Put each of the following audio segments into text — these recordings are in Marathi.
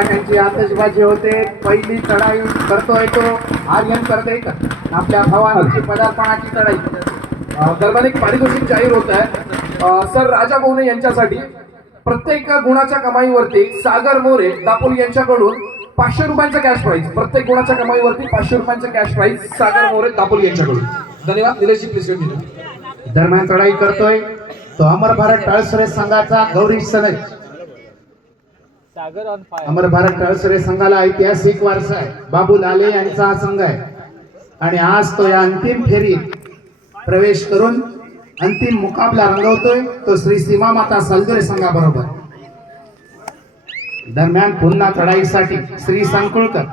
फटाक्यांची आतषबाजी होते. पहिली चढाई करतोय तो आर्यन करते आपल्या भावांची पदार्पणाची चढाई. दरम्यान एक पारितोषिक जाहीर होत आहे सर राजा बोने यांच्यासाठी. प्रत्येक गुणाच्या कमाईवरती सागर मोरे दापोली यांच्याकडून 500 रुपयांचा कॅश प्राइज. प्रत्येक गुणाच्या कमाईवरती 500 रुपयांचा कॅश प्राइज सागर मोरे दापोली यांच्याकडून. धन्यवाद. Nileshji please continue. दरम्यान चढाई करतोय तो अमर भारत टाळसरे संघाचा गौरी सनज. अमर भारत टाळसरे संघाला ऐतिहासिक वारसा आहे. बाबू लाले यांचा हा संघ आहे आणि आज तो या अंतिम फेरीत प्रवेश करून अंतिम मुकाबला रंगवतोय तो श्री सीमा माता सालदुरे संघाबरोबर. दरम्यान पुन्हा चढाईसाठी श्री संकुळकर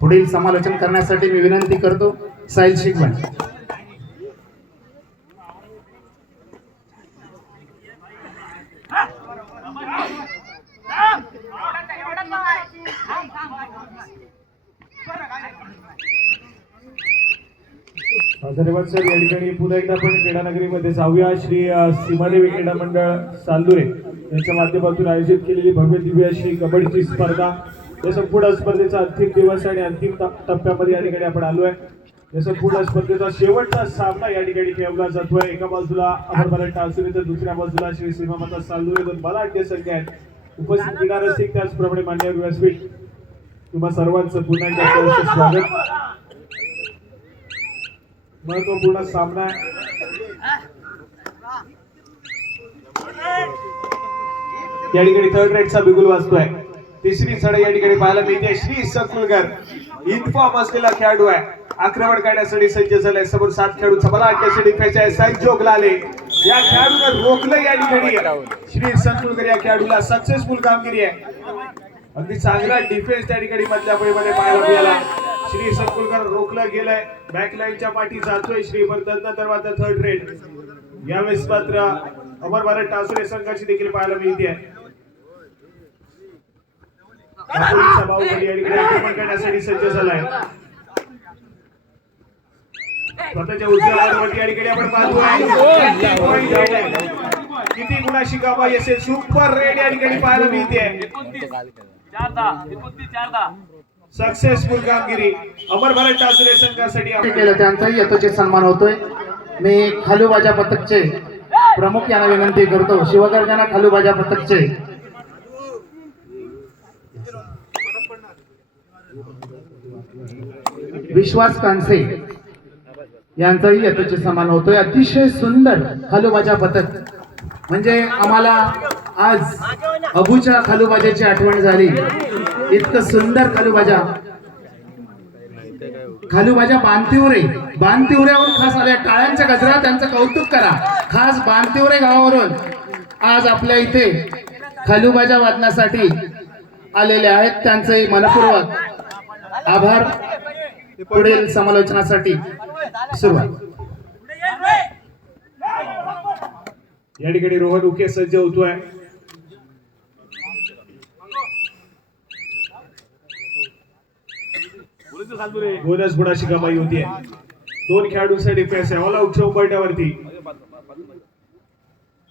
पुढील समालोचन करण्यासाठी मी विनंती करतो साहिल शिकवण. धन्यवाद सर. या ठिकाणी पुन्हा एकदा आपण क्रीडानगरीमध्ये जाऊया. श्री सीमादेवी क्रीडा मंडळ सालदुरे यांच्या माध्यमातून आयोजित केलेली भव्य दिव्य अशी कबड्डीची स्पर्धा. या संपूर्ण स्पर्धेचा अंतिम दिवस आणि अंतिम टप्प्यामध्ये या ठिकाणी आपण आलोय. या संपूर्ण स्पर्धेचा शेवटचा सामना या ठिकाणी खेळवला जातोय. एका बाजूला अमर भारत टाळसरे तर दुसऱ्या बाजूला श्री सीमा माता सालदुरे. दोन बलाढ्य संघ आहेत. उपस्थित क्रीडा रसिक त्याचप्रमाणे मान्यवर व्यासपीठ तुम्हा सर्वांचं पुन्हा एकदा स्वागत. महत्वपूर्ण सामना या ठिकाणी थर्ड रेटचा बिगुल वाजतोय. तिसरी चढाई या ठिकाणी पाहायला मिळते. श्री संकुलकर इन्फॉर्म असलेला खेळाडू आहे. आक्रमण करण्यासाठी सज्ज झालाय. समोर 7 खेळाडूचा बलाढ्य डिफेन्स आहे. संजोग लाले या खेळाडूने रोखलं या ठिकाणी. श्री संकुलकर या खेळाडूला सक्सेसफुल कामगिरी आहे. अगदी चांगला डिफेन्स त्या ठिकाणी मधल्या फळीमध्ये पाहायला मिळाला. श्री संकुलकर रोखलं गेलंय. बॅकलाईनच्या पाठी जातोय श्रीवर्धन. तर मात्र थर्ड रेड यावेळेस मात्र अमर भारत टाळसरे संघाची देखील पाहायला मिळते. बाहुबली या ठिकाणी आक्रमण करण्यासाठी सज्ज झालाय. स्वतःच्या उजव्या बाजूवरती या ठिकाणी आपण पाहतोय किती गुणाशी कामाई असेल. सुपर रेड या ठिकाणी पाहायला मिळते. सक्सेसफुल कामगिरी अमर भारत टाळसरे संघासाठी केलं. त्यांचाही यथोचित सन्मान होतोय. मी खालूबाजा पथकचे प्रमुख यांना विनंती करतो. शिवगर्जना खालूबाजा पथकचे विश्वास कांसे यांचाही यथोचित सन्मान होतोय. अतिशय सुंदर खालूबाजा पथक. म्हणजे आम्हाला आज अबूच्या खालूबाजाची आठवण झाली. इतकं सुंदर खालूबाजा. खालूबाजा बांतिवऱ्यावरून खास आल्या. टाळ्यांच्या गजरात त्यांचं कौतुक करा. खास बांतिवरे गावावरून आज आपल्या इथे खालूबाजा वाजण्यासाठी आलेले आहेत. त्यांचंही मनपूर्वक आभार. पुढील समालोचनासाठी सुरुवात. या ठिकाणी रोहन उके सज्ज होतोय. बोनस गुणाची कमाई होतीये. 2 खेळाडूंचा डिफेन्स आहे. ऑल आउटच्या उंबरठ्यावरती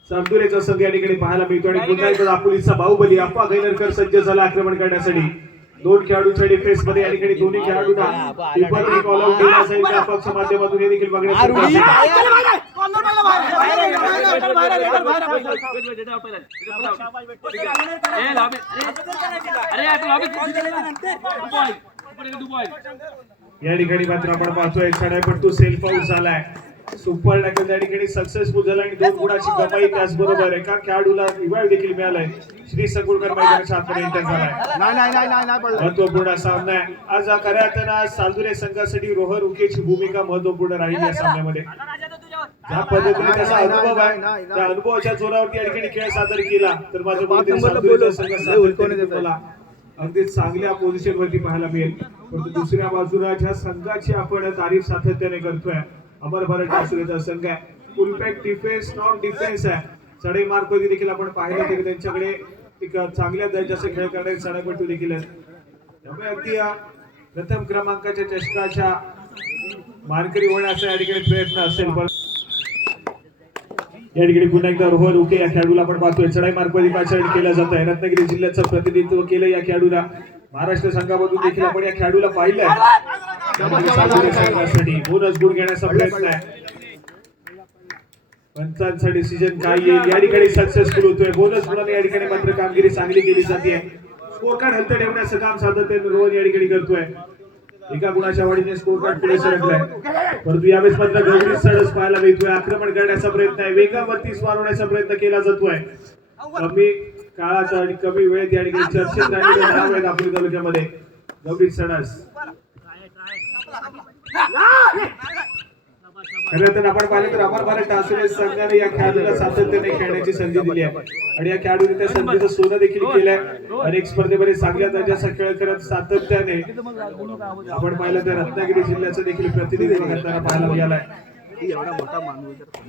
सालदुरेचा संघ या ठिकाणी पाहायला मिळतो. आणि पुन्हा एकदा दापोलीचा बाहुबली अप्पा गैनरकर सज्ज झाला आक्रमण करण्यासाठी. 2 खेळाडूंच्या डिफेन्स मध्ये या ठिकाणी दोन्ही खेळाडूंना ऑल आउट दिला असेल. त्या पक्षा माध्यमातून हे देखील बघण्यासाठी या ठिकाणी मात्र आपण पाहतोय चढाईपट्टू सेल्फ आउट झालाय. सुपर टॅकल त्या ठिकाणी सक्सेसफुल झाला आणि 2 गुणाची कमाई. त्याचबरोबर एका खेळाडूला रिवाइव्ह देखील मिळालाय. श्री संकुलकर मैदानाच्या आतमध्ये एंटर झालाय. महत्वपूर्ण सामना आहे आज. खऱ्या अर्थानं सालदुरे संघासाठी रोहन उकेची भूमिका महत्वपूर्ण राहील या सामन्यामध्ये. ज्या पद्धतीने त्याचा अनुभव आहे त्या अनुभवाच्या जोरावरती या ठिकाणी खेळ सादर केला तर मात्र सालदुरेचा संघ अगदी चांगल्या पोझिशन वरती पाहायला मिळेल. परंतु दुसऱ्या बाजूला ज्या संघाची आपण तारीफ सातत्याने करतोय अमर भारत टाळसरेचा संघ आहे. फुल पॅक डिफेन्स स्ट्रॉंग डिफेन्स आहे. चढाई मार्गावरती देखील आपण पाहिलं की त्यांच्याकडे एक चांगल्या दर्जाचे खेळ करणारे चढाईपट्टू देखील आहेत. त्यामुळे अगदी प्रथम क्रमांकाच्या चषकाच्या मानकरी होण्याचा या ठिकाणी प्रयत्न असेल. पण या ठिकाणी पुन्हा एकदा रोहन उके या खेळाडूला आपण पाहतोय चढाई मार्गवरती पाचारण केलं जात आहे. रत्नागिरी जिल्ह्याचं प्रतिनिधित्व केलं या खेळाडूला. महाराष्ट्र संघामधून देखील आपण या खेळाडूला पाहिलंय. संघासाठी बोनस गुण घेण्याचा प्रयत्न आहे. पंचांचा डिसिजन काय येईल या ठिकाणी सक्सेसफुल होतोय. बोनस गुणाने या ठिकाणी मात्र कामगिरी चांगली केली जाते. स्कोर कार्ड हलत ठेवण्याचं काम सातत्याने रोहन या ठिकाणी करतोय. एका गुणाच्या वाढीने स्कोर कार्ड पुढे सरकलाय. परंतु यावेळेस मात्र गंभीर सडस पाहायला मिळतोय. आक्रमण करण्याचा प्रयत्न आहे. वेगावरती स्वारवण्याचा प्रयत्न केला जातोय. कमी काळात आणि कमी वेळेत या ठिकाणी चर्चेत राहिलेले नाव आहेत आपल्या तालुक्यामध्ये. गंभीर सडस खरं तर आपण पाहिलं तर अमर भारत टासुरे संघाने या खेळाडूला सातत्याने खेळण्याची संधी दिली आहे आणि या खेळाडूने त्या संधीचं सोनं देखील केलंय. अनेक स्पर्धेमध्ये चांगल्या दर्जाचा खेळ करत सातत्याने आपण पाहिलं तर रत्नागिरी जिल्ह्याचं देखील प्रतिनिधित्व करताना पाहायला मिळालंय.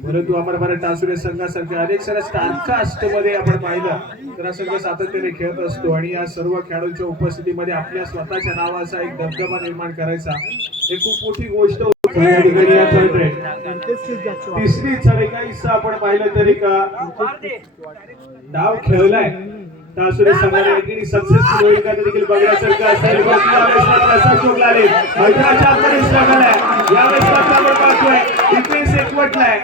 परंतु अमर भारत टासुरे संघासारख्या अनेक साऱ्या स्टारकास्ट मध्ये आपण पाहिलं तर हा संघ सातत्याने खेळत असतो आणि या सर्व खेळाडूंच्या उपस्थितीमध्ये आपल्या स्वतःच्या नावाचा एक दबदबा निर्माण करायचा हे खूप मोठी गोष्ट होती. तिसरी चढाईचा आपण पाहिलं तरी का डाव खेळलाय टासुरे संघाने सक्सेसफुल होईल का देखील बघण्यासारखं असेल. मैदानाच्या आतमध्ये स्ट्रगल आहे. यावेळेस मात्र आपण पाहतोय डिफेन्स एकवटलाय.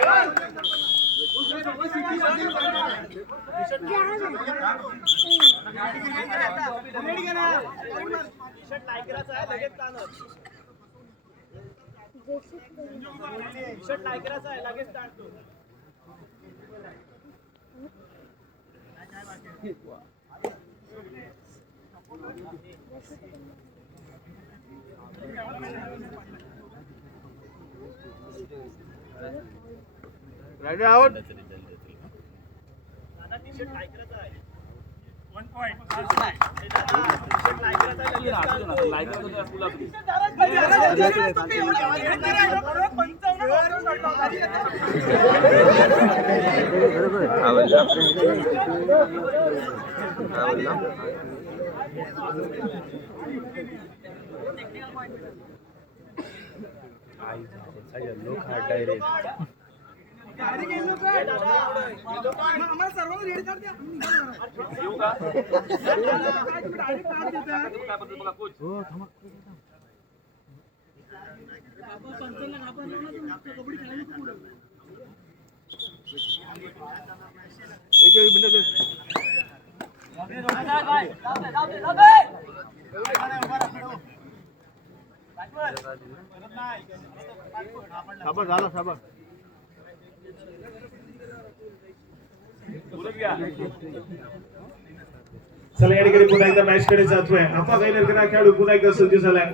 चला या ठिकाणी पुन्हा एकदा मॅच कडे जातोय. आपा गैरकरा खेळाडू पुन्हा एकदा सज्ज झालाय.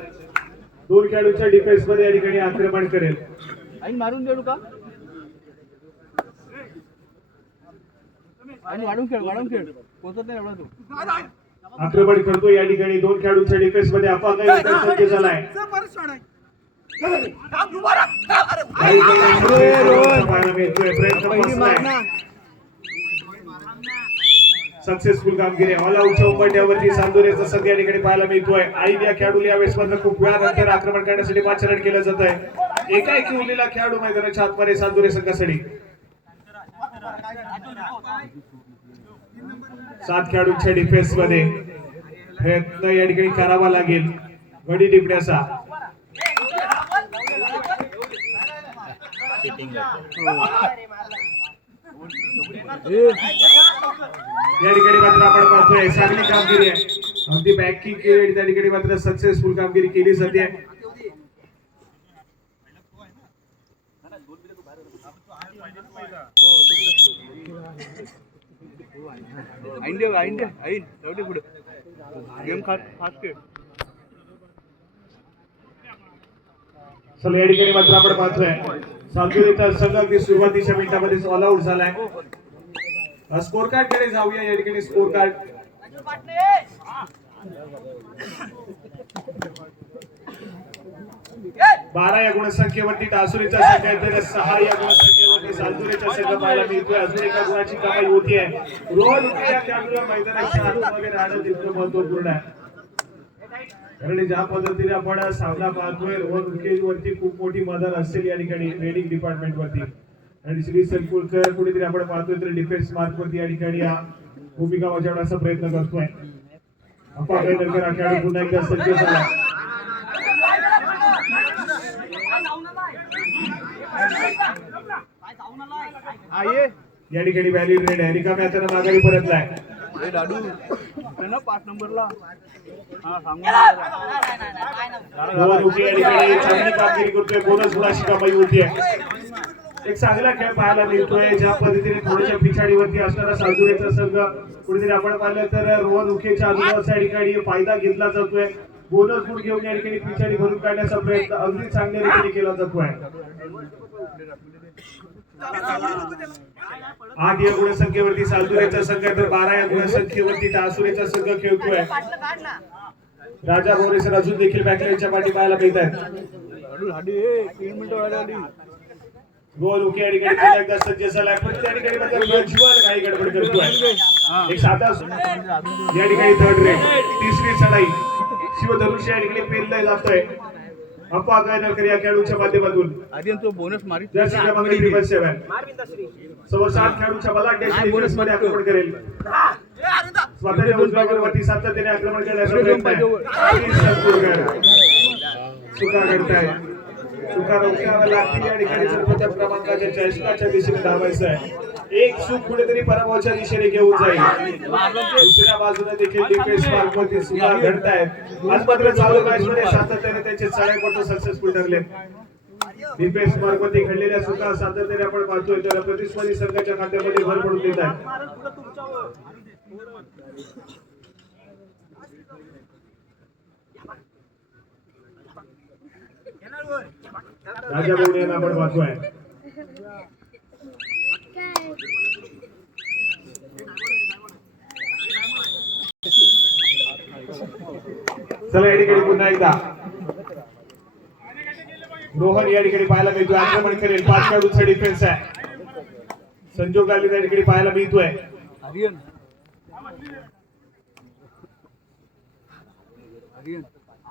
दोन खेळाडूंच्या डिफेन्स मध्ये या ठिकाणी आक्रमण करेल. मारून देऊ का आणि वाढून खेळ पोहोचत नाही एवढा तू. आक्रमण करतो या ठिकाणी दोन खेळाडूंच्या डिफेन्स मध्ये आपा गैरकरा सज्ज झालाय. सक्सेसफुल कामगिरी ऑल आउटच्या उंबरठ्यावरती चांदोरेचा संघ या ठिकाणी पाहायला मिळतोय. आई या खेळाडूला यावेळेस मात्र खूप वेळानंतर आक्रमण करण्यासाठी पाचारण केलं जात आहे. एकाएकी उरलेला खेळाडू मैदानाच्या आतमध्ये चांदोरे संघासाठी. 7 खेळाडूंच्या डिफेन्स मध्ये प्रयत्न या ठिकाणी करावा लागेल गडी टिपण्याचा. या ठिकाणी मात्र आपण पाहतोय चांगली कामगिरी आहे. अगदी बॅकिंग केली त्या ठिकाणी मात्र सक्सेसफुल कामगिरी केली जाते. चला या ठिकाणी मात्र आपण पाहतोय चांदोरीचा संघ अगदी सुरुवातीच्या मिनिटांमध्ये ऑल आउट झालाय. स्कोर कार्ड कडे जाऊया. या ठिकाणी स्कोर कार्ड 12 या गुणसंख्येवरती टासुरीचा संघ आहे तर 6 या गुणसंख्येवरती चांदोरीचा संघ पाहायला मिळतोय. अजून एका गुणाची कमाई होतीये. रोज या खेळाडूला मैदानाच्या आतमध्ये राहणं तितकं महत्वपूर्ण आहे. कारण ज्या पद्धतीने आपण सामना पाहतोय रोहन उकेवरती खूप मोठी मदत असेल या ठिकाणी ट्रेनिंग डिपार्टमेंट वरती आणि श्री सलकुळकर कुठेतरी आपण पाहतोय तर डिफेन्स मार्क वरती या ठिकाणी भूमिका बजावण्याचा प्रयत्न करतोय. अप्पा गैनरकर हा खेळाडू पुन्हा एकदा सज्ज झाला. या ठिकाणी व्हॅल्यू रेड आहे. रिकाम्या हाताने माघारी परतलाय. ए दादू ना 5 नंबरला हा सांगू रोहन उके या ठिकाणी चांगली कामगिरी करतोय. बोनस गुणाची कमाई होती आहे. एक चांगला खेळ पाहायला मिळतोय. ज्या पद्धतीने थोड्याशा पिछाडीवरती असणारा सालदुरेचा संघ कुठेतरी आपण पाहिलं तर रोहन उकेच्या अनुभवाचा या ठिकाणी फायदा घेतला जातोय. बोनस गुण घेऊन या ठिकाणी पिछाडी भरून काढण्याचा प्रयत्न अगदी चांगल्या रीतीने केला जातोय. 8 या गुणसंख्येवरती सालदुरेचा संघ आहे तर 12 या गुणसंख्येवरती टासुरेचा संघ खेळतोय. राजा भोरे सर अजून देखील बॅकलाईनच्या पाठी पाहायला मिळत आहेत. दादू हाडी ए 3 मिनिटं वाढली गोल उके या ठिकाणी पुन्हा एकदा सज्ज झालाय. पण त्या ठिकाणी मात्र प्रज्वल काही गडबड करतोय. एक साधा या ठिकाणी थर्ड रेड तिसरी चढाई शिवधनुष्य या ठिकाणी पेरलं जातोय. अप्पा गैनरकर या खेळाडूच्या माध्यमातून आधी तो बोनस मारी जर्सी क्रमांक 7 सव्वा 7 खेळाडूच्या बलाढ्य बोनस मध्ये आक्रमण करेल. स्वतःच्या उजव्या वरती सातत्याने आक्रमण करण्याचा प्रयत्न आहे. चुका घडताय. चुका रोखाव्या लागतील. या ठिकाणी सर्वोच्च क्रमांकाच्या चषकाच्या दिशेने धावायचं आहे. एक चूक कुठेतरी पराभवाच्या दिशेने घेऊन जाईल. दुसऱ्या बाजूने देखील डिफेन्स मार्क वरती सुद्धा घडतायत. आज मात्र चालू मॅच मध्ये सातत्याने त्यांचे चढाईपटू सक्सेसफुल ठरले. डिफेन्स मार्क वरती घडलेल्या चुका सातत्याने आपण पाहतोय तर प्रतिस्पर्धी संघाच्या खात्यामध्ये भर पडून देत आहे. राजा बोर्डे यांना आपण पाहतोय. चला या ठिकाणी पुन्हा एकदा रोहन या ठिकाणी पाहायला मिळतोय. आक्रमण करेल. 5 खेळाडूंचा डिफेन्स आहे. संजोग लाली या ठिकाणी पाहायला मिळतोय. आर्यन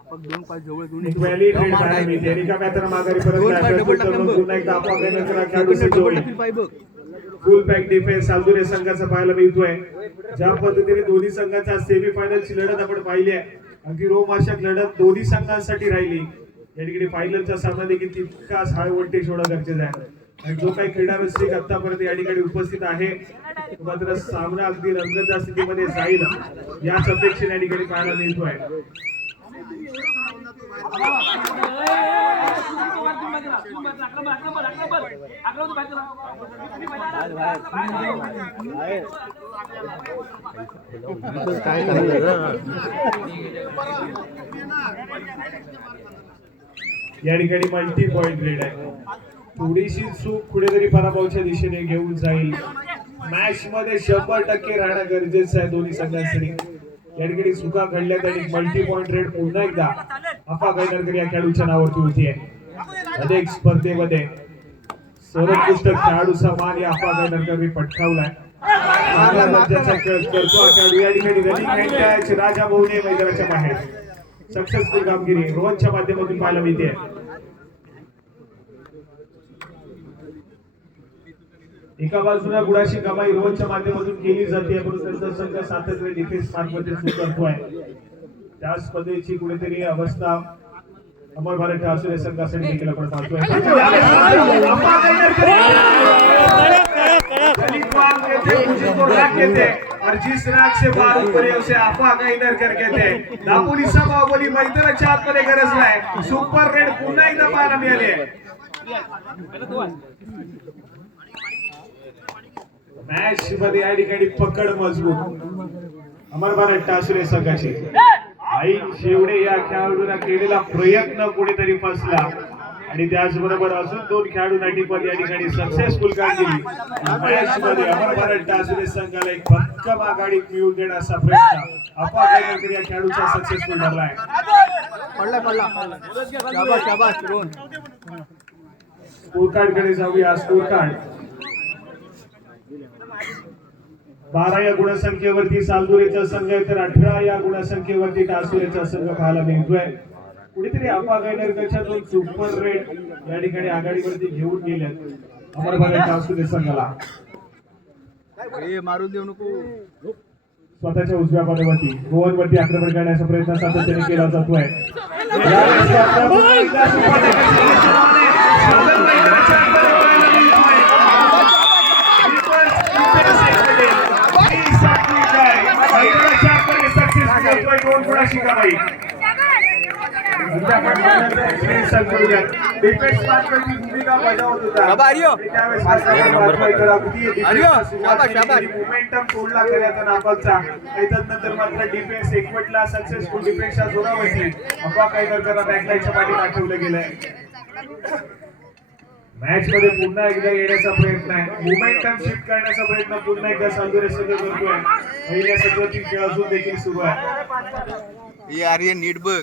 आपण 2 पाय जवळ दोन एक व्हॅली रेड पाहायला मिळते. रिकाम्या हाताने माघारी परतलाय. पुन्हा एकदा अप्पा गैनरकर खेळाडू सज्ज होईल. पाय बघ फुल पॅक डिफेन्स सालदुरे संघाचा पाहायला मिळतोय. ज्या पद्धतीने दोन्ही संघांच्या सेमी फायनलची लढत आपण पाहिली आहे. अगदी रोमहर्षक लढत दोन्ही संघांसाठी राहिली. या ठिकाणी फायनलचा सामना देखील तितकाच हाय व्होल्टेज होणं गरजेचं आहे. आणि जो काही क्रीडा रसिक आतापर्यंत या ठिकाणी उपस्थित आहे मात्र सामना अगदी रंगतदार स्थितीमध्ये जाईल याच अपेक्षेने या ठिकाणी पाहायला मिळतोय. या ठिकाणी मल्टी पॉइंट रेड आहे. थोडीशी चूक कुठेतरी पराभवाच्या दिशेने घेऊन जाईल. मॅच मध्ये 100% राहणं गरजेचं आहे दोन्ही संघांसाठी. या ठिकाणी चुका घडल्यात आणि मल्टी पॉइंट रेड पुन्हा एकदा अप्पा गैनरकर या खेळाडूच्या नावावरती होती आहे. अनेक स्पर्धेमध्ये सर्वोत्कृष्ट खेळाडूचा मान या अप्पा गैनरकरने पटकावलाय. करतो खेळाडू या ठिकाणी रनिंग कॅच राजा भोवने मैदानाच्या बाहेर सक्सेसफुल कामगिरी रोहनच्या माध्यमातून पाहायला मिळते. एका बाजूला गुणाची कमाई रोहनच्या माध्यमातून केली जाते परंतु त्यांचा संघ सातत्याने डिफेन्स मार्कमध्ये सुरू करतोय. त्याच स्पर्धेची कुठेतरी अवस्था अमर भारत ठासुरे संघासाठी देखील आपण पाहतोय. और जिस राग से बाल ऊपर उसे अप्पा गैनरकर कहते. दापोलीचा बाहुबली मैदानाच्या आतमध्ये गरजलाय. सुपर रेड पुन्हा एकदा पाहायला मिळाले. मॅच मध्ये या ठिकाणी पकड मजबूत अमर भारत ठासुरे संघाची. आई शेवडे या खेळाडूंना केलेला प्रयत्न कुठेतरी फसला आणि त्याचबरोबर अजून 2 खेळाडूंना टिपत या ठिकाणी सक्सेसफुल कामगिरी. मॅच मध्ये अमर भारत ठासुरे संघाला एक भक्कम आघाडी मिळवून देण्याचा प्रयत्न अप्पा गैनरकर या खेळाडूचा सक्सेसफुल ठरलाय. पडला शाबाश शाबाश रोहन. स्कोर कार्ड कडे जाऊया. स्कोर कार्ड 12 या गुणसंख्येवरती सालदुरेचा संघ आहे तर 18 या गुणसंख्येवरती टासुरेचा संघ पाहायला मिळतोय. कुठेतरी अप्पा गैनरकरच्या 2 सुपर रेड या ठिकाणी आघाडीवरती घेऊन गेल्यात. अमर भारत सांस्कृतिक संघाला ए मारून देऊ नको. स्वतःच्या उजव्या बाजूवरती गोवनवरती आक्रमण करण्याचा प्रयत्न सातत्याने केला जातोय. यावेळेस मात्र पुन्हा एकदा सुपर टॅकल केल्याप्रमाणे सागर मैदानाच्या अंतराळाला मिळतोय. डिफेन्स एककडे. ही साखळी काय? मैदानाच्या अंतराळाला सक्सेस करतोय दोन गुणाची कमाई. डिफेन्स मार्कची भूमिका बजावत होता. त्यावेळेस मोमेंटम सोडला करण्याचा नाबादचा. त्यानंतर मात्र डिफेन्स एकवटला. सक्सेसफुल डिफेन्सच्या जोरावरती अफवा कायदरकरला बॅकलाईनच्या पाठी पाठवलं गेलंय. मॅच मध्ये पुन्हा एकदा येण्याचा प्रयत्न आहे. मोमेंटम शिफ्ट करण्याचा प्रयत्न पुन्हा एकदा सालुरे संघ करतोय. पहिल्या सत्रातील खेळ अजून देखील सुरू आहे. यार नीट बघ.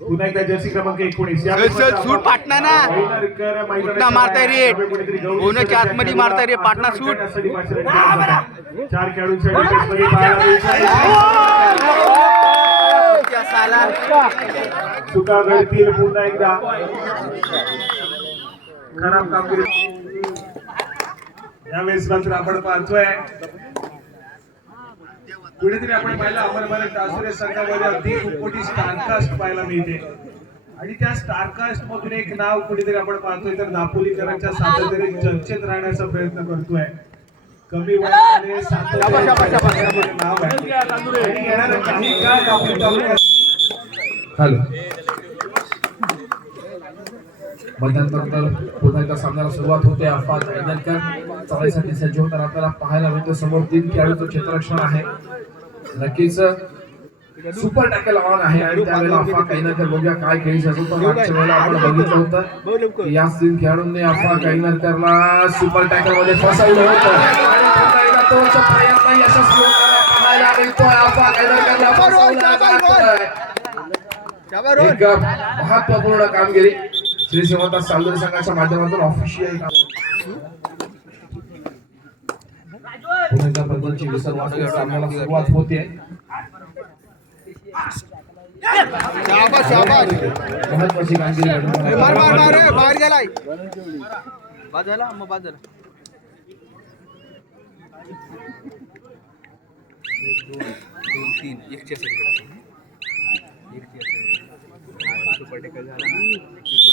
पुन्हा एकदा जर्सी क्रमांक 19 सूट पाटणा ना. कुठला मारताय रे? कोणाच्या आतमध्ये मारताय रे? पाटणा सूट. 4 खेळाडूंच्या डिफेन्समध्ये पाहायला मिळतंय. चुका घडतील पुन्हा एकदा. खराब कामगिरी यावेळेस मात्र आपण पाहतोय. कुठेतरी आपण पाहिलं अमर भारत टासुरे संघामध्ये अगदी खूप मोठी स्टारकास्ट पाहायला मिळते. आणि त्या स्टारकास्ट मधून एक नाव कुठेतरी आपण पाहतोय तर दापोलीकरांच्या सातत्याने चर्चेत राहण्याचा प्रयत्न करतोय. कमी वयामध्ये सातत्याने नाव आहे आणि येणाऱ्या काही काळ दापोली तालुक्यात हॅलो मध्यंतर पुन्हा एकदा सामन्याला सुरुवात होते. अफाट ऐनलकर चालायसाठी सज्ज होताना आपल्याला पाहायला मिळतो. समोर 3 खेळाडूंचं क्षेत्ररक्षण आहे. नक्कीच सुपर टॅकल ऑन आहे आणि त्यावेळेला अफाट ऐनलकर बघूया काय खेळी अजून पण मागच्या वेळेला आपण बघितलं होतं या 3 खेळाडूंनी अफाट ऐनलकरला सुपर टॅकल मध्ये फसवलं होतं आणि पुन्हा एकदा तोच प्रयत्न यशस्वी होताना पाहायला मिळतोय. अफाट ऐनलकरला फसवलं जातोय. एक महत्वपूर्ण कामगिरी श्री श्रीमंत सालुरे संघाच्या माध्यमातून ऑफिशियल पुन्हा एकदा बदलची विसर्वाची सामन्याला सुरुवात होते. महत्वाची कामगिरी बाहेर गेलाय. बाद झाला मग बाद झाला. 2 3 एकच्या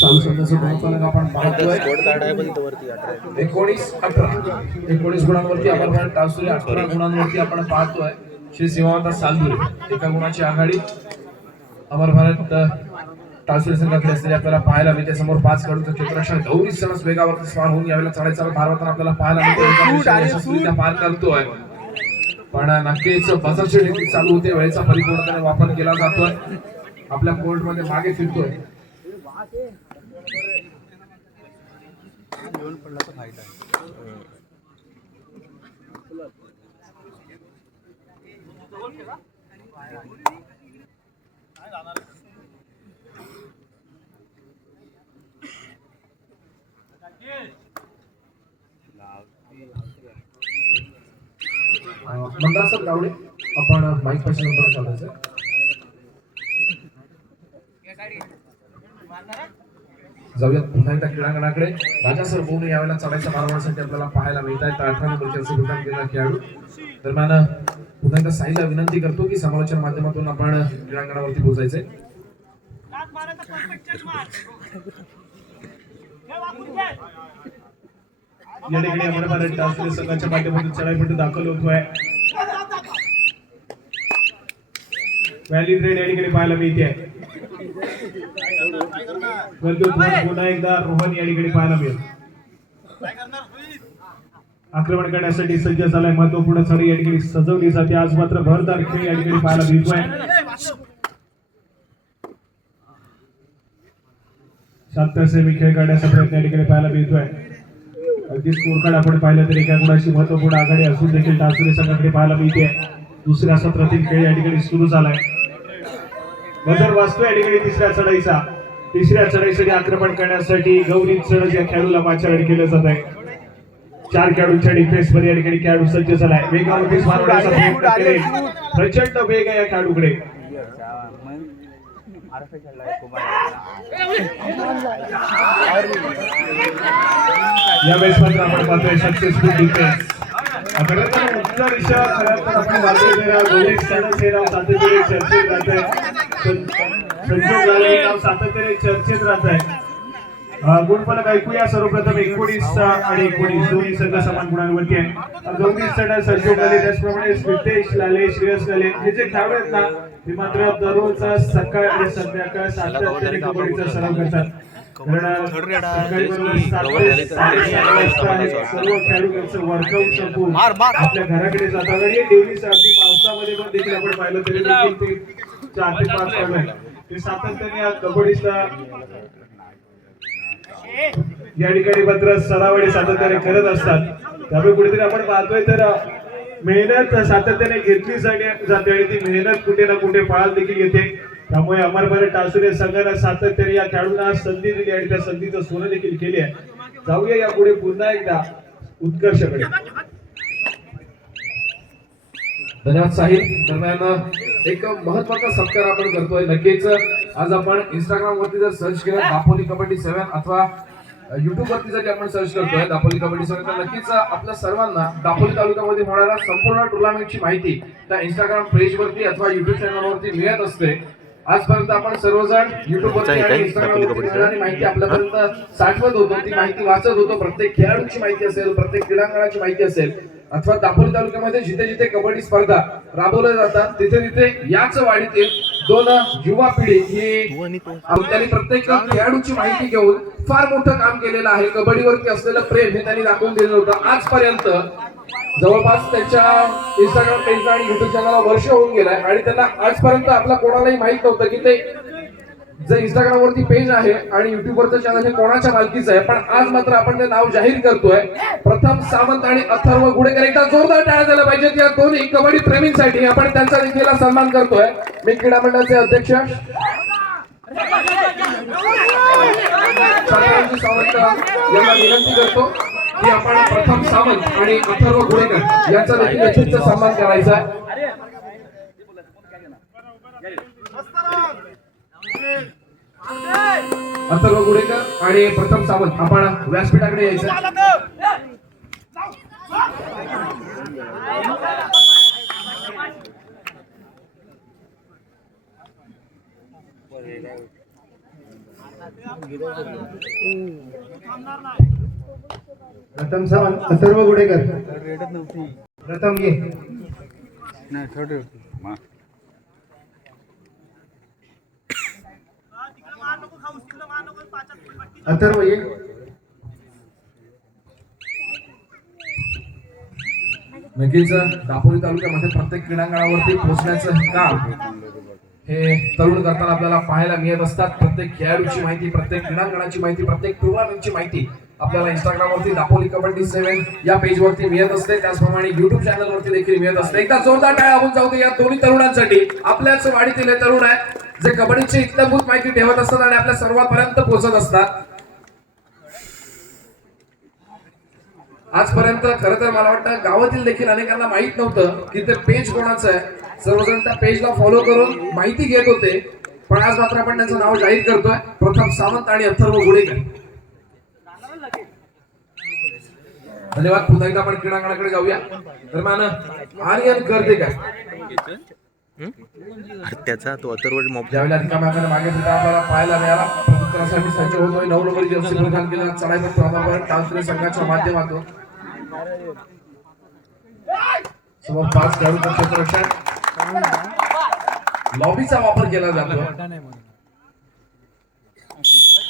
चालू संघाचं गुणफलक आपण पाहतोय 19 गुणांवरती अमर भारत टासुरे 18 गुणांवरती आपण पाहतोय. श्री श्रीमंत सालुरे 1 गुणाची आघाडी अमर भारत टासुरे संघाकडे असलेली आपल्याला पाहायला मिळते. समोर 5 खेळाडूंचं क्षेत्ररक्षण गौरी सणस वेगावरती स्वार होऊन यावेळेला चढाईचा भारवताना आपल्याला पाहायला मिळते. पार करतोय पण नक्कीच बजाची टेक्निक चालू होते. वेळेचा परिपूर्णपणे वापर केला जातोय. आपल्या कोर्ट मध्ये मागे फिरतोय. मंदार सर गावडे आपण माईक पासून नंतर चालायचं. जाऊयात पुन्हा एकदा क्रीडांगणाकडे. राजा सर बोलून यावेळेला चढायच्या मार्गासाठी आपल्याला पाहायला मिळत आहेत. 18 नंबरचे असे विधान केलेला खेळाडू. दरम्यान पुन्हा एकदा साईला विनंती करतो की समालोचन माध्यमातून आपण क्रीडांगणावरती पोहोचायचे. या ठिकाणी अमर भारत टासुरे संघाच्या माध्यमातून चढाईपट्टी दाखल होतोय. व्हॅलिड रेड या ठिकाणी पाहायला मिळते. पुन्हा एकदा रोहन या ठिकाणी पाहायला मिळेल. आक्रमण करण्यासाठी सज्ज झालाय. महत्वपूर्ण चढाई या ठिकाणी सजवली जाते. आज मात्र भरदार खेळ या ठिकाणी पाहायला मिळतोय. 7 सेमी खेळ काढण्याचा प्रयत्न या ठिकाणी पाहायला मिळतोय. अगदी स्कोर कार्ड आपण पाहिलं तर एका गुणाची महत्वपूर्ण आघाडी असून देखील टासुरे संघाकडे पाहायला मिळते. दुसऱ्या सत्रातील खेळ या ठिकाणी सुरू झालाय. नजर वाचतोय या ठिकाणी तिसऱ्या चढाईसाठी आक्रमण करण्यासाठी गौरी चढ या खेळाडूला माछावड केलं जात आहे. 4 खेळाडूंच्या डिफेन्स मध्ये या ठिकाणी खेळाडू सज्ज झालाय. वेगावरती मारण्याचा प्रयत्न करेल. प्रचंड वेग आहे या खेळाडूकडे. यावेळेस मात्र आपण पाहतोय सक्सेसफुल डिफेन्स आपण पाहतोय रोहित सॅनस हे नाव सातत्याने चर्चेत राहत आहे. संजोग झाले नाव सातत्याने चर्चेत राहत आहे. गुणफलक ऐकूया सर्वप्रथम 19 आणि 19 दोन्ही संघ समान गुणांवरती आहे. गौरी सडा संजोग लाले त्याचप्रमाणे स्मितेश लाले श्रेयस लाले हे जे खेळाडू आहेत ना ते मात्र दररोज सकाळ आणि संध्याकाळ सातत्याने कबड्डीचा सराव करतात. सर्व खेळाडू वर्कआउट संपवून आपल्या घराकडे जातात आणि डेली अगदी पावसामध्ये पण देखील आपण पाहिलं तरी देखील ते 4 ते 5 खेळाडू आहेत ते सातत्याने या कबड्डीचा या ठिकाणी मात्र सराव आणि सातत्याने करत असतात. त्यामुळे कुठेतरी आपण पाहतोय तर मेहनत सातत्याने घेतली जाते आणि ती मेहनत कुठे ना कुठे फळात देखील येते. त्यामुळे अमरभर टासुरे संघाला सातत्याने या खेळाडूंना संधी दिली आणि त्या संधीचं सोनं देखील केले आहे. जाऊया या पुढे पुन्हा एकदा उत्कर्षकडे. धन्यवाद साहिल. दरम्यान एक महत्वाचा सत्कार आपण करतोय. नक्कीच आज आपण इंस्टाग्राम वरती जर सर्च केलं दापोली कबड्डी 7 अथवा युट्यूब वरती जरी आपण सर्च करतोय दापोली कबड्डी 7 तर नक्कीच आपल्या सर्वांना दापोली तालुक्यामध्ये होणाऱ्या संपूर्ण टुर्नामेंटची माहिती त्या इंस्टाग्राम पेज वरती अथवा युट्यूब चॅनल वरती मिळत असते. आजपर्यंत आपण सर्वजण युट्यूब वरती आणि इंस्टाग्राम वरती मिळणारी माहिती आपल्यापर्यंत साठवत होतो, ती माहिती वाचत होतो. प्रत्येक खेळाडूची माहिती असेल, प्रत्येक क्रीडांगणाची माहिती असेल अथवा दापोली तालुक्यामध्ये जिथे जिथे कबड्डी स्पर्धा राबवल्या जातात तिथे तिथे याच वाडीतील 2 युवा पिढी ही त्यांनी प्रत्येक खेळाडूची माहिती घेऊन फार मोठं काम केलेलं आहे. कबड्डीवरती असलेलं प्रेम हे त्यांनी दाखवून दिलेलं होतं. आजपर्यंत जवळपास त्यांच्या इंस्टाग्राम पेजला आणि युट्यूब चॅनलला वर्ष होऊन गेलाय आणि त्यांना आजपर्यंत आपला कोणालाही माहित नव्हतं की ते जे इंस्टाग्राम वरती पेज आहे आणि युट्यूब वरचं चॅनल हे कोणाच्या मालकीचं आहे. पण आज मात्र आपण ते नाव जाहीर करतोय. प्रथम सावंत आणि अथर्व गुडेकर. एकदा जोरदार टाळ्या झाल्या पाहिजेत या दोन्ही कबड्डी प्रेमींसाठी. आपण त्यांचा देखील सन्मान करतोय. मी क्रीडा मंडळाचे अध्यक्ष सावंत यांना विनंती करतो की आपण प्रथम सावंत आणि अथर्व गुडेकर यांचा देखील यथेच्छ सन्मान करायचा आहे. अथर्व गुडेकर आणि प्रथम सावंत आपण व्यासपीठाकडे यायचं. प्रथम सावंत अथर्व गुडेकर प्रथम घे. अथर्व ये. नक्कीच दापोली तालुक्यामध्ये प्रत्येक क्रीडांगणावरती पोहोचण्याचं काम हे तरुण करताना आपल्याला पाहायला मिळत असतात. प्रत्येक खेळाडूची माहिती, प्रत्येक क्रीडांगणाची माहिती, प्रत्येक टुर्नामेंटची माहिती आपल्याला इंस्टाग्राम वरती दापोली कबड्डी 7 या पेज वरती मिळत असते. त्याचप्रमाणे युट्यूब चॅनल वरती देखील मिळत असते. एकदा जोरदार टाळ्या होऊन जाऊ दे या दोन्ही तरुणांसाठी. आपल्याच वाडीतील हे तरुण आहेत जे कबड्डीची इत्तमभूत माहिती ठेवत असतात आणि आपल्या सर्वांपर्यंत पोहोचत असतात. आजपर्यंत खरं तर मला वाटतं गावातील देखील अनेकांना माहित नव्हतं की ते पेज कोणाचं आहे. सर्वजण त्या पेजला फॉलो करून माहिती घेत होते. पण आज मात्र आपण त्यांचं नाव जाहीर करतोय. प्रथम सावंत आणि अथर्व गुडेकर. धन्यवाद. पुन्हा एकदा आपण क्रीडांगणाकडे जाऊया. दरम्यान आर्यन कर्तेकर त्याचा तो अथर्व ज्यावेळेला रिकाम्या मागे सुद्धा आपल्याला पाहायला मिळाला. प्रत्युत्तरासाठी सज्ज होतोय. 9 नंबर जर्सी परिधान केलेला चढाईपट्टू अमरभर टासुरे संघाच्या माध्यमातून समोर 5 खेळाडूंचं क्षेत्ररक्षण लॉबीचा वापर केला जातो.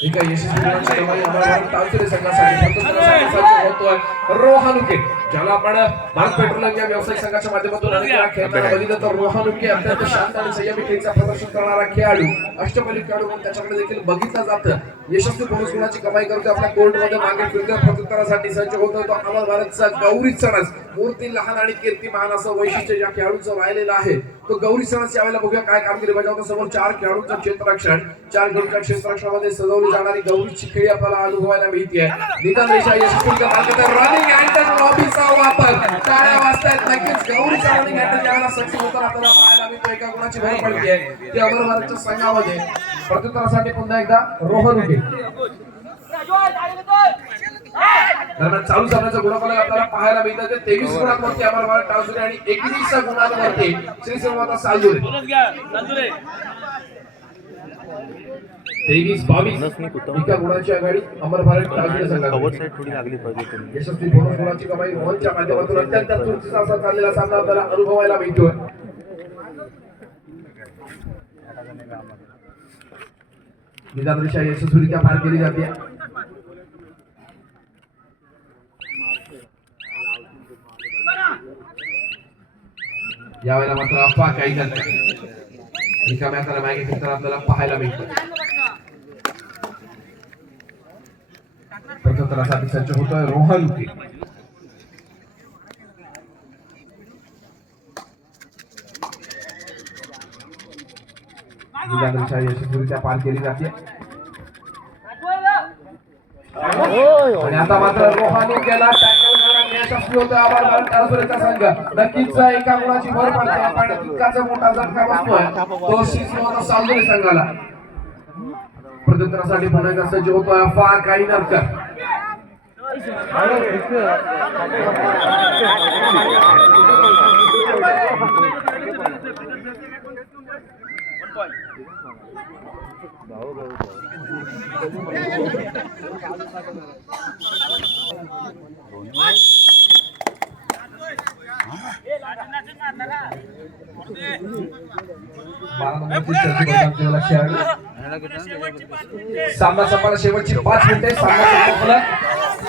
एका यशस्वी कमाई अमरभर टासुरे संघासाठी प्रत्युत्तरासाठी सज्ज होतोय रोहानुके, ज्याला आपण भारत पेट्रोलियम या व्यावसायिक संघाच्या माध्यमातून अनेक वेळा खेळताना बघितलं तर रोहानुके अत्यंत शांत आणि संयमी खेळीचं प्रदर्शन करणारा खेळाडू, अष्टपैलू खेळाडू म्हणून त्याच्याकडे देखील बघितलं जातं. यशस्वी बोनस गुणाची कमाई करतो. आपल्या कोर्टमध्ये मागे फिरतो. प्रत्युत्तरासाठी सज्ज होतो तो अमर भारतचा गौरी सणस. मूर्ती लहान आणि कीर्तिमान असं वैशिष्ट्य ज्या खेळाडूचं राहिलेलं आहे तो गौरी सणस. यावेळेला बघूया काय कामगिरी बजावतो. समोर 4 खेळाडूंचं क्षेत्ररक्षण. 4 खेळाडूंच्या क्षेत्ररक्षणामध्ये सजवली जाणारी गौरीची खेळी आपल्याला अनुभवायला मिळते. निदान रेषा यशस्वी रनिंग अँड लॉबीचा वापर. टाळ्या वाजतायत. नक्कीच गौरीचा रनिंग अँड वेळेला सक्सेस होताना आपल्याला पाहायला मिळतो. एका गुणाची भर पडली आहे ती अमर भारतच्या संघामध्ये. प्रत्युत्तरासाठी पुन्हा एकदा रोहन उके. दरम्यान चालू सामन्याचं गुणफलक आपल्याला पाहायला मिळतं ते 23 गुणांवरती अमर भारत टाळसुरे आणि 21 गुणांवरती श्री श्रीमंत सालजुरे. 23-22 एका गुणाची आघाडी अमर भारत टाळसुरे संघाची. यशस्वी बोनस गुणाची कमाई रोहनच्या माध्यमातून अत्यंत चुरशीचा असा चाललेला सामना आपल्याला अनुभवायला मिळतोय. निदान रेषा यशस्वीरित्या पार केली जाते. यावेळेला मात्र अफवा काही नाही. रिकाम्या हाताला मागे फिरताना आपल्याला पाहायला मिळतं. प्रत्युत्तरासाठी सज्ज होतोय रोहन उके. निदान रेषा यशस्वीरित्या पार केली जाते. आणि आता मात्र रोहाने केला टॅकल करण्यात यशस्वी होतोय अमर भारत टाळसुरेचा संघ. नक्कीच एका गुणाची भर पडते पण तितकाच मोठा झटका बसतोय तो श्री श्रीमंत सालजुरे संघाला. प्रत्युत्तरासाठी पुन्हा एकदा सज्ज होतोय अफवा काही नरकर. सामना संपायला शेवटची 5 मिनिटे. सामना संपला.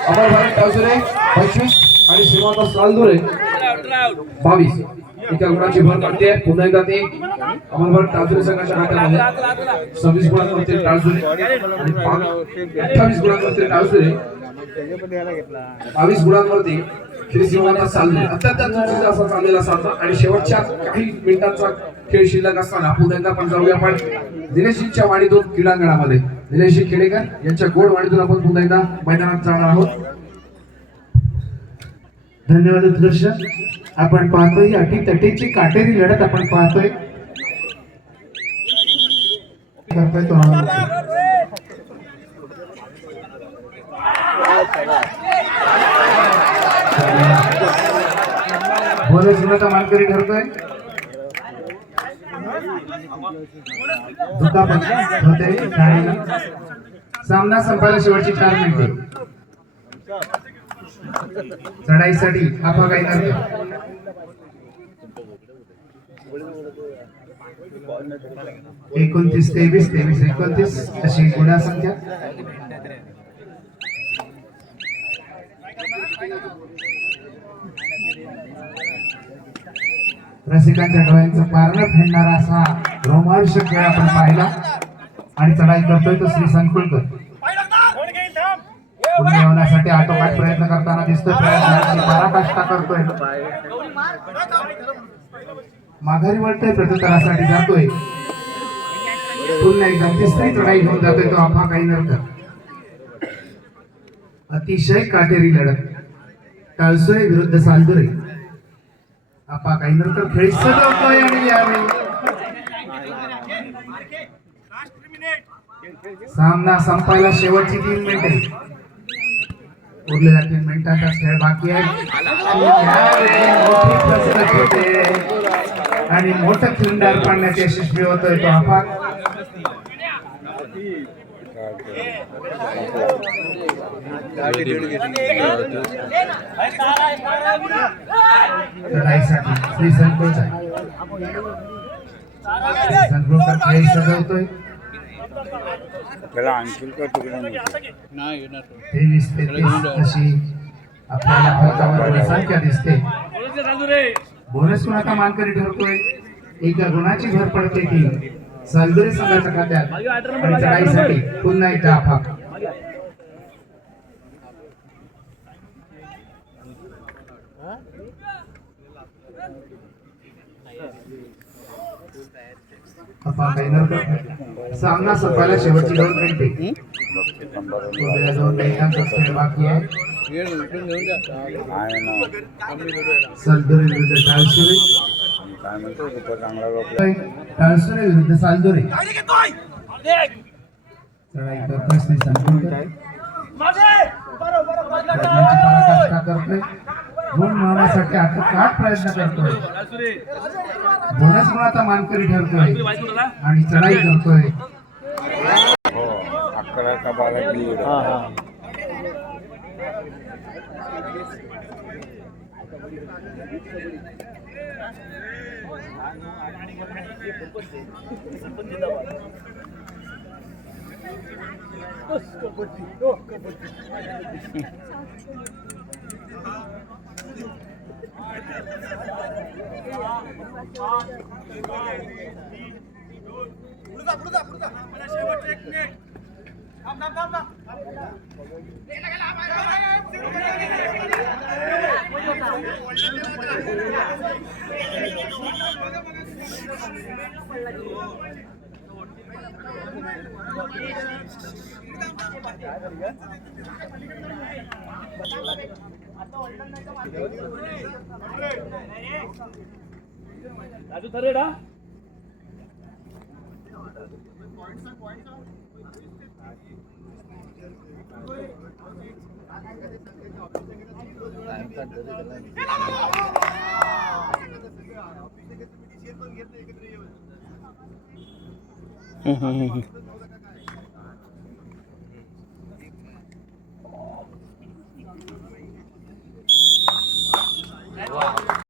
अमर भारत टाळसुरे 25 आणि श्रीमंत सालजुरे 22 एका गुणाची भर पडते. पुन्हा एकदा ते अमर भारत टाळसुरे संघाच्या हातामध्ये 26 गुणांवरती टाळसुरे आणि 28 गुणांवरती टाळसुरे 22 गुणांवरती श्री श्रीमंत सालजुरे. अत्यंत चुरशीचा असा चाललेला सामना आणि शेवटच्या काही मिनिटांचा खेळ शिल्लक असताना पुन्हा एकदा आपण जाऊया आपण दिनेशजींच्या वाडीतून क्रीडांगणामध्ये. दिनेशजी खेडेकर यांच्या गोड वाडीतून आपण पुन्हा एकदा मैदानात जाणार आहोत. धन्यवाद उत्कर्ष. आपण पाहतोय ही अटीतटीची काटेरी लढत आपण पाहतोय. करतोय तो बोनस गुणाचा मानकरी ठरतोय. दुखापत होते खेळाडूला. सामना संपायला शेवटची 4 मिनिटे. चढाईसाठी आपण काही नाही. 29, 23, 23, 29 अशी गुणासंख्या. रसिकांच्या डोळ्यांचं पारणं फेडणारा असा रोमांचक खेळ आपण पाहिला. आणि चढाई करतोय तो श्री संकुलकर. पुन्हा येण्यासाठी आटोकाट प्रयत्न करताना दिसतोय. प्रयत्नाची पराकाष्ठा करतोय. माघारी वळतोय. प्रत्युत्तरासाठी जातोय. पुन्हा एकदा तिसरी चढाई घेऊन जातोय तो अफा काही नरकर. अतिशय काटेरी लढत टाळसुरे विरुद्ध सालजुरे. अफा काही नंतर खेळ सजवतोय आणि यावेळी सामना संपायला शेवटची 3 मिनिटे. उरलेल्या 3 मिनिटांचा खेळ बाकी आहे. मोठी कसरत होते आणि मोठं खिंडार पाडण्यात यशस्वी होतोय तो अफा. चढाईसाठी श्री संकुलकर खेळ सजवतोय. 23, 33 अशी आपल्याला फलकावर संख्या दिसते. बोनस गुणाचा मानकरी ठरतोय. एका गुणाची भर पडते की सालजुरे संघाच्या खात्यात. आणि चढाईसाठी पुन्हा एकदा अफा. सामना संपायला शेवटची 2 मिनिटे. 2 मिनिटांचा खेळ बाकी आहे. सालजुरे विरुद्ध टाळसुरे टाळसरे विरुद्ध सालदोरे चढाई करतोय श्री संकुलकर. प्रयत्नाची पराकाष्ठा करतोय. गुण मिळवण्यासाठी आटोकाट प्रयत्न करतोय. बोनस गुणाचा मानकरी ठरतोय आणि चढाई करतोय.